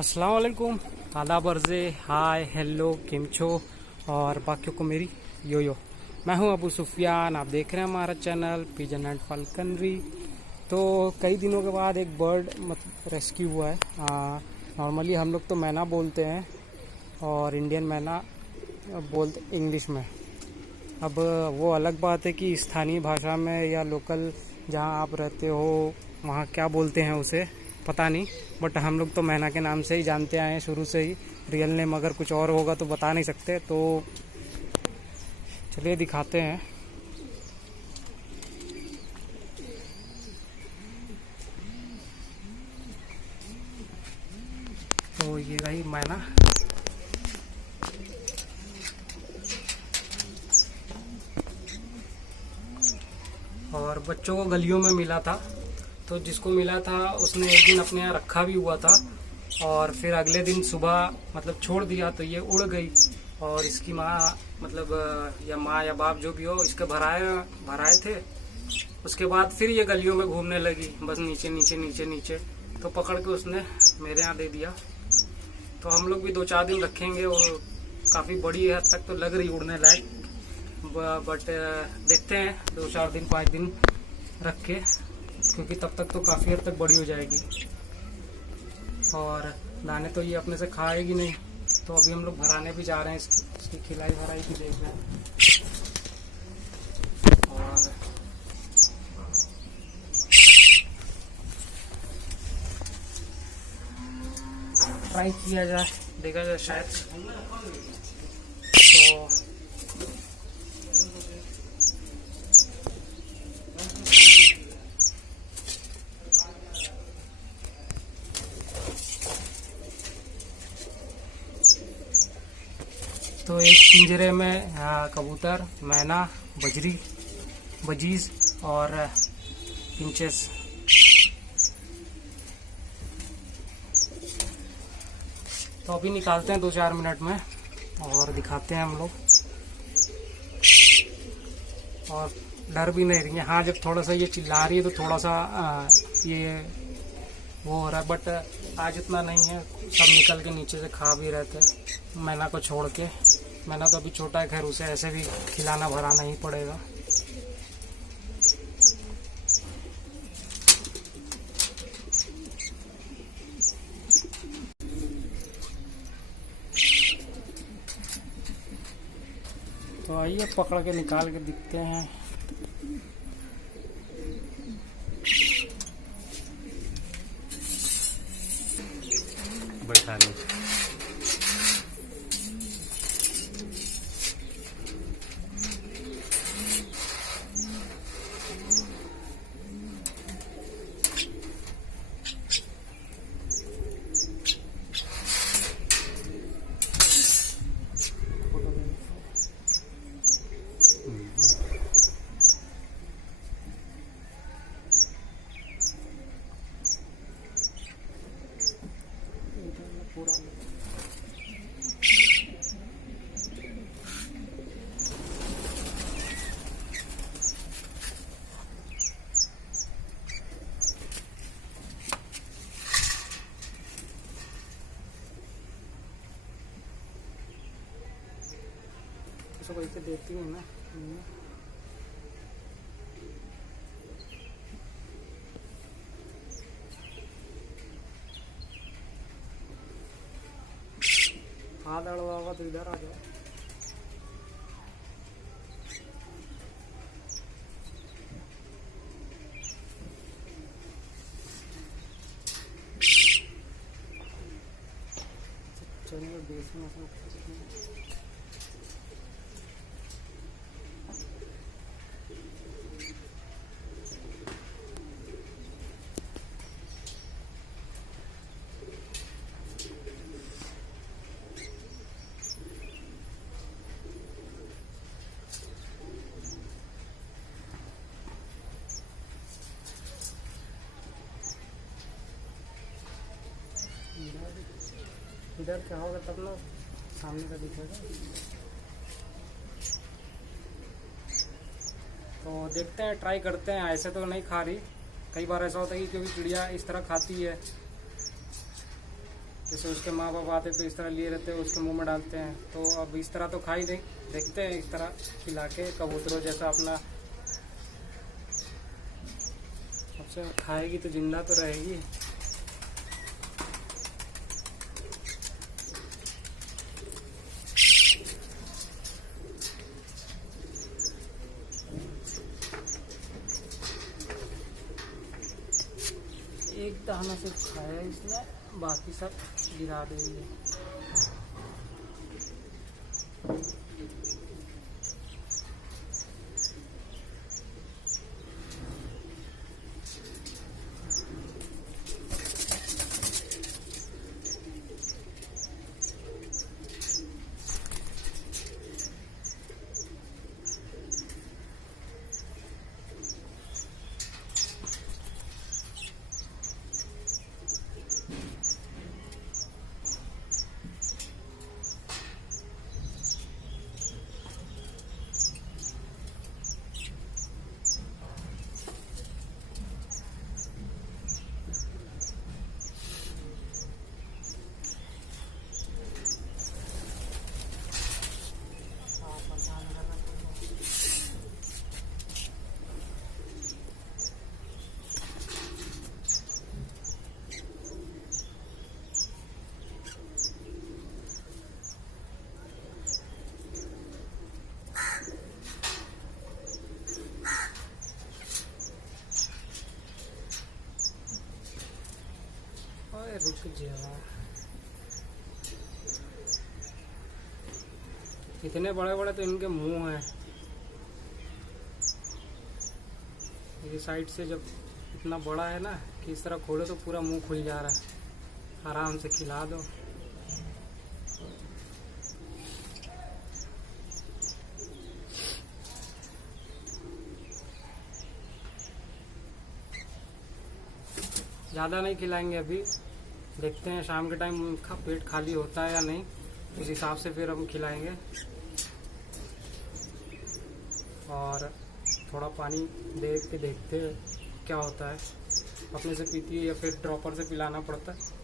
अस्सलाम वालेकुम, आदाब अर्ज़े, हाय हेलो केम छो और बाकियों को मेरी यो। मैं हूं अबू सुफियान, आप देख रहे हैं हमारा चैनल पिजन एंड फॉल्कनरी। तो कई दिनों के बाद एक बर्ड रेस्क्यू हुआ है। नॉर्मली हम लोग तो मैना बोलते हैं और इंडियन मैना बोलते इंग्लिश में। अब वो अलग बात है कि स्थानीय भाषा में या लोकल जहां आप रहते हो वहाँ क्या बोलते हैं उसे पता नहीं, बट हम लोग तो मैना के नाम से ही जानते आए हैं शुरू से ही। रियल नेम अगर कुछ और होगा तो बता नहीं सकते। तो चलिए दिखाते हैं। तो ये रही मैना। और बच्चों को गलियों में मिला था, तो जिसको मिला था उसने एक दिन अपने यहाँ रखा भी हुआ था और फिर अगले दिन सुबह मतलब छोड़ दिया तो ये उड़ गई। और इसकी माँ मतलब या माँ या बाप जो भी हो इसके भराए थे। उसके बाद फिर ये गलियों में घूमने लगी, बस नीचे नीचे नीचे नीचे। तो पकड़ के उसने मेरे यहाँ दे दिया। तो हम लोग भी 2-4 दिन रखेंगे। वो काफ़ी बड़ी हद तक तो लग रही उड़ने लायक, बट देखते हैं 2-4 दिन 5 दिन रख के, क्योंकि तब तक तो काफ़ी हद तक बड़ी हो जाएगी और दाने तो ये अपने से खाएगी नहीं। तो अभी हम लोग भराने भी जा रहे हैं, इसकी खिलाई भराई भी देख रहे हैं। और ट्राई किया जाए, देखा जाए शायद। तो एक पिंजरे में कबूतर, मैना, बजीज और पिंचेस। तो अभी निकालते हैं 2-4 मिनट में और दिखाते हैं हम लोग। और डर भी नहीं रही है। हाँ, जब थोड़ा सा ये चिल्ला रही है तो थोड़ा सा ये वो हो रहा है, बट आज इतना नहीं है। सब निकल के नीचे से खा भी रहे थे मैना को छोड़ के। मैना तो अभी छोटा है, खैर उसे ऐसे भी खिलाना भराना ही पड़ेगा। तो आइए पकड़ के निकाल के दिखते हैं। बैठा लो। तो वैसे देती हूँ ना। हाथ अड़वा होगा तो इधर आ जाओ। चलिए देसी मसाला इधर क्या होगा तब ना सामने का दिखेगा। तो देखते हैं, ट्राई करते हैं। ऐसे तो नहीं खा रही, कई बार ऐसा होता है कि क्योंकि चिड़िया इस तरह खाती है जैसे उसके माँ बाप आते तो इस तरह लिए रहते हैं, उसके मुंह में डालते हैं। तो अब इस तरह तो खा ही देखते हैं, इस तरह खिला के कबूतरों जैसा अपना। सबसे खाएगी तो जिंदा तो रहेगी। एक दाना सिर्फ खाया इसने, बाकी सब गिरा देंगे। रुक जा, इतने बड़े बड़े तो इनके मुंह हैं। ये साइड से जब इतना बड़ा है ना कि इस तरह खोलो तो पूरा मुंह खुल जा रहा है। आराम से खिला दो। ज़्यादा नहीं खिलाएंगे अभी, देखते हैं शाम के टाइम उनका पेट खाली होता है या नहीं, उस हिसाब से फिर हम खिलाएंगे। और थोड़ा पानी दे के देखते हैं क्या होता है, अपने से पीती है या फिर ड्रॉपर से पिलाना पड़ता है।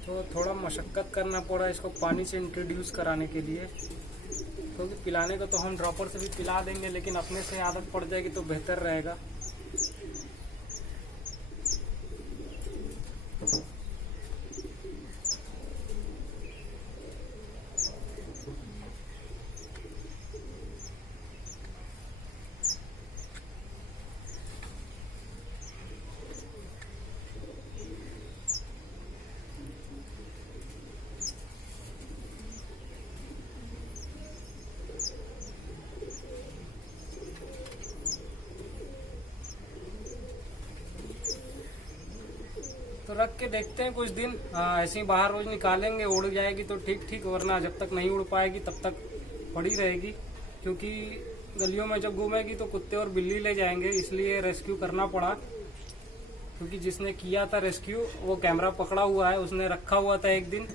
तो थोड़ा मशक्क़त करना पड़ा इसको पानी से इंट्रोड्यूस कराने के लिए, क्योंकि पिलाने को तो हम ड्रॉपर से भी पिला देंगे, लेकिन अपने से आदत पड़ जाएगी तो बेहतर रहेगा। तो रख के देखते हैं कुछ दिन, ऐसे ही बाहर रोज निकालेंगे, उड़ जाएगी तो ठीक ठीक, वरना जब तक नहीं उड़ पाएगी तब तक पड़ी रहेगी। क्योंकि गलियों में जब घूमेगी तो कुत्ते और बिल्ली ले जाएंगे, इसलिए रेस्क्यू करना पड़ा। क्योंकि जिसने किया था रेस्क्यू वो कैमरा पकड़ा हुआ है, उसने रखा हुआ था एक दिन,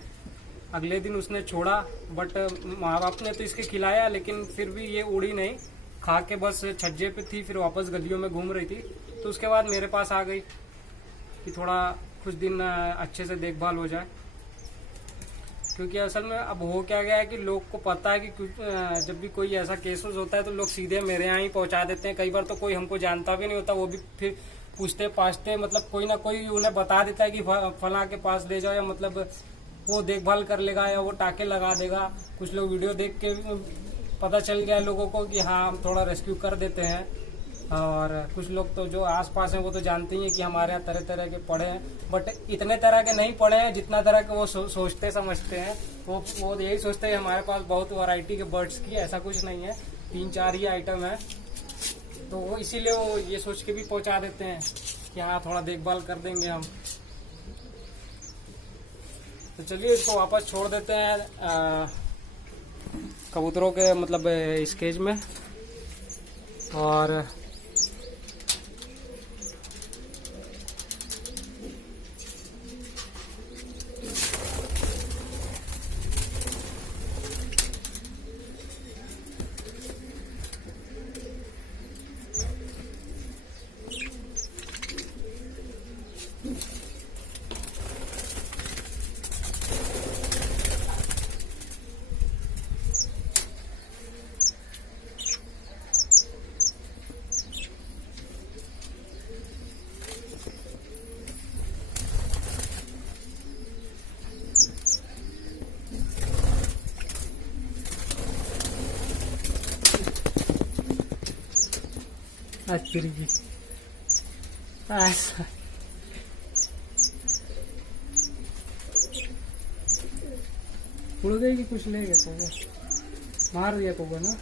अगले दिन उसने छोड़ा। बट माँ बाप ने तो इसके खिलाया, लेकिन फिर भी ये उड़ी नहीं, खा के बस छज्जे पे थी, फिर वापस गलियों में घूम रही थी। तो उसके बाद मेरे पास आ गई कि थोड़ा कुछ दिन अच्छे से देखभाल हो जाए। क्योंकि असल में अब हो क्या गया है कि लोग को पता है कि जब भी कोई ऐसा केस होता है तो लोग सीधे मेरे यहाँ ही पहुँचा देते हैं। कई बार तो कोई हमको जानता भी नहीं होता, वो भी फिर पूछते पाछते, मतलब कोई ना कोई उन्हें बता देता है कि फला के पास ले जाओ, या मतलब वो देखभाल कर लेगा या वो टाके लगा देगा। कुछ लोग वीडियो देख के पता चल गया है लोगों को कि हाँ हम थोड़ा रेस्क्यू कर देते हैं। और कुछ लोग तो जो आसपास हैं वो तो जानते ही हैं कि हमारे यहाँ तरह तरह के पड़े हैं, बट इतने तरह के नहीं पड़े हैं जितना तरह के वो सोचते समझते हैं। वो यही सोचते हैं हमारे पास बहुत वैरायटी के बर्ड्स की, ऐसा कुछ नहीं है, 3-4 ही आइटम है। तो वो इसीलिए वो ये सोच के भी पहुंचा देते हैं कि हाँ थोड़ा देखभाल कर देंगे हम। तो चलिए इसको वापस छोड़ देते हैं कबूतरों के मतलब इस केज में। और तिरगी ऐसा उड़ गई कि कुछ ले गया कौवा, मार दिया कौवा ना।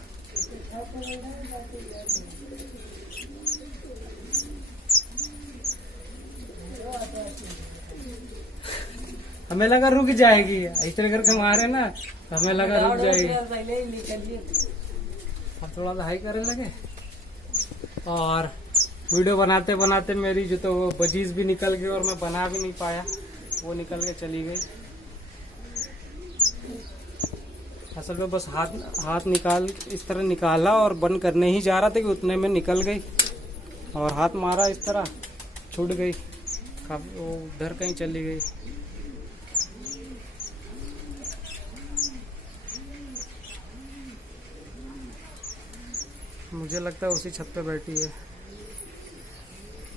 हमें लगा रुक जाएगी, इस तरह करके मारे ना तो हमें लगा रुक जाएगी। अब थोड़ा सा हाई करने लगे और वीडियो बनाते बनाते मेरी जो तो बजीज भी निकल गई और मैं बना भी नहीं पाया, वो निकल के चली गई। असल में बस हाथ निकाल इस तरह निकाला और बंद करने ही जा रहा था कि उतने में निकल गई और हाथ मारा इस तरह छूट गई, वो उधर कहीं चली गई। मुझे लगता है उसी छत पे बैठी है।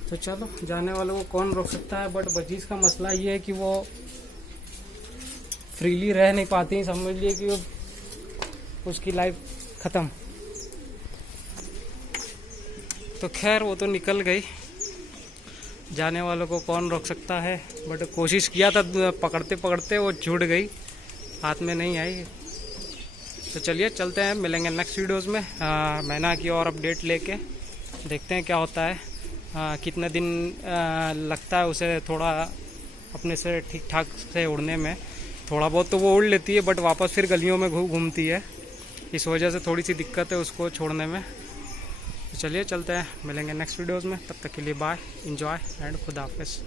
तो चलो, जाने वालों को कौन रोक सकता है। बट बजीज का मसला ये है कि वो फ्रीली रह नहीं पाती, समझ लिए कि वो उसकी लाइफ खत्म। तो खैर वो तो निकल गई, जाने वालों को कौन रोक सकता है। बट कोशिश किया था पकड़ते पकड़ते, वो छूट गई, हाथ में नहीं आई। तो चलिए चलते हैं, मिलेंगे नेक्स्ट वीडियोस में मैना की और अपडेट लेके, देखते हैं क्या होता है, कितने दिन लगता है उसे थोड़ा अपने से ठीक ठाक से उड़ने में। थोड़ा बहुत तो वो उड़ लेती है बट वापस फिर गलियों में घूमती है, इस वजह से थोड़ी सी दिक्कत है उसको छोड़ने में। तो चलिए चलते हैं, मिलेंगे नेक्स्ट वीडियोस में, तब तक के लिए बाय, एंजॉय एंड खुदा हाफिज़।